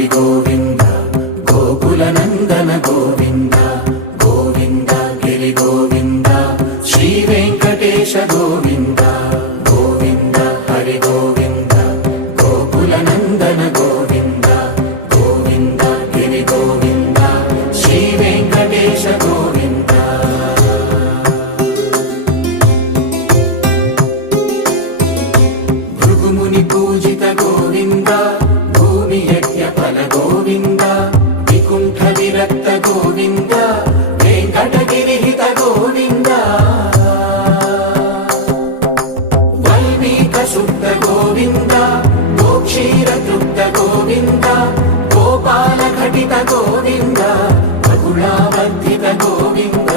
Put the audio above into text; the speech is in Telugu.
హరి గోవింద గోకుల నందన గోవింద గోవింద గిరి గోవింద శ్రీ వెంకటేశ గోవింద గోవింద హరి గోవింద గోకుల నందన గోవింద గోవింద గిరి గోవింద శ్రీ వెంకటేశ గోవింద భృగుముని పూజిత గోవింద భూమి యజ్ఞ ఫల గోవింద వికుంఠ విరక్త గోవింద వెంకటగిరిహిత గోవింద వల్మీక శుద్ధ గోవింద గోక్షీర తృప్త గోవింద గోపాల ఘటిత గోవింద బహుళావర్ధిత గోవింద